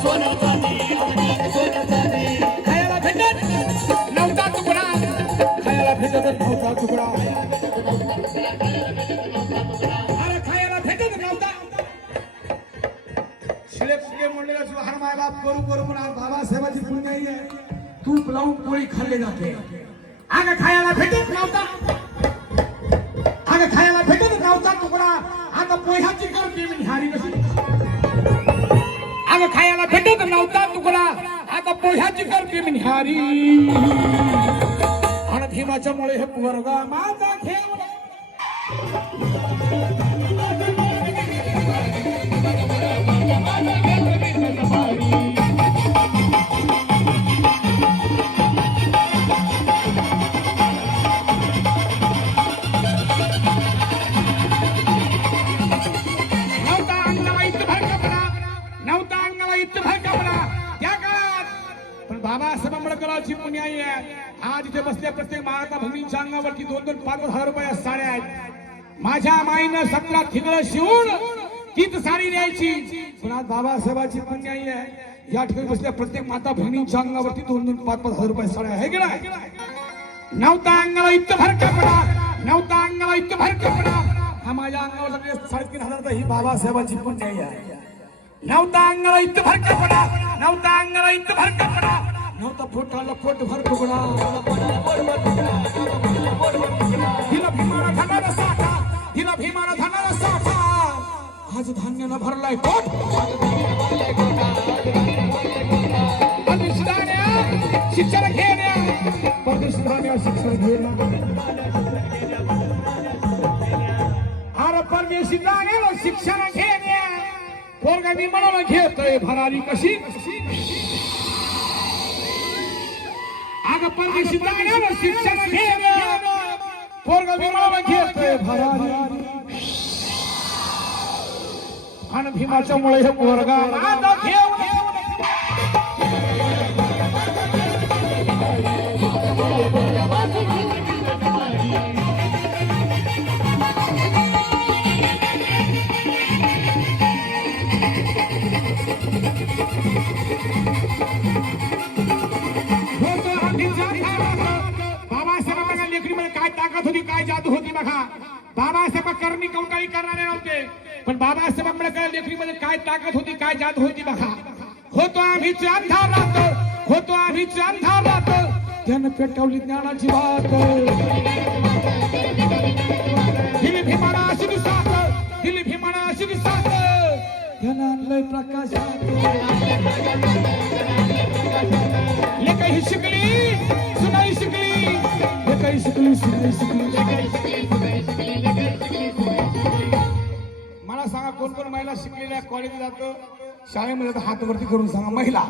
खायला भेटत नव्हता तुकडा, खायला भेटत नव्हता तुकडा, अरे खायला भेटत नव्हता. शिळे म्हणले हर माय बाप करू करू म्हणा बाबासाहेबांची पुण्याई आहे. तूप लावून पोळी खाल्ली जाते. अगं खायला भेटत नव्हता, अगं खायला भेटत नव्हता तुकडा, आता पोह्याची करते मी हारी कशी. अगं खायला भेटत नव्हता तुकडा, आता पोह्याची करते मी हारी. आणि भीमाच्या मुळे हे पोरगा माझा खेळ. बाबासाहेबांची पुण्याई आहे. आज इथे बसल्या प्रत्येक माता भगिनींच्या अंगावरती 2-2, 5-5 रुपये साड्या आहेत. माझ्या माईनं 17 ठिगळं शिवून तीच साडी द्यायची. पण आज बाबासाहेबांची पुण्याई आहे. या ठिकाणी बसल्या प्रत्येक माता भगिनींच्या अंगावरती 2-2, 5-5 रुपये साड्या आहे की नाही. नव्हता अंगाला इतकं भर कपडा, नव्हता अंगाला इतकं भर कपडा. हा माझ्या अंगावर 3,500 ही बाबासाहेबांची पुण्याई आहे. नव्हता अंगाला इतकं भर कपडा, नव्हता अंगाला इतकं भर कपडा, नव्हता पोटाला पोट भर तुकडा. हिला भीमाला धनाला साठा, हिला भीमाला धनाला साठा. आज धान्याला भरलाय पोट. शिक्षण घेण्या, परदेशी धान्या शिक्षण घेण्या, अरे परदेशी धान्याला शिक्षण घेण्या. पोरगा मी म्हणाला घेतोय भरारी कशी. अगं परदेशी धान्याला शिक्षण घेण्या, पोरगा मी म्हणाला घेतोय भरारी. आणि भीमाच्या मुळे हे पोरगा माझा घेऊ. बाबासाहेबांना लेकरीमध्ये काय ताकद होती, काय जादू होती बघा. बाबासाहेब करणी कवटाळी करणारे नव्हते, पण बाबासाहेबांना लेकरीमध्ये काय ताकद होती, काय जादू होती बघा. होतो आम्हीच अंधारात, होतो आम्हीच अंधारात, त्यानं पेटवली ज्ञानाची वाट. दिली भीमाला अशी दिसात, दिली भीमाला अशी दिसात, त्यानं आणलंय प्रकाशात. लेकही शिकली सुनाई शिकली, लेकही शिकली सुनाई शिकली. मला सांगा कोण कोण महिला शिकलेल्या कॉलेजला जातो, शाळेमध्ये हात वरती करून सांगा महिला.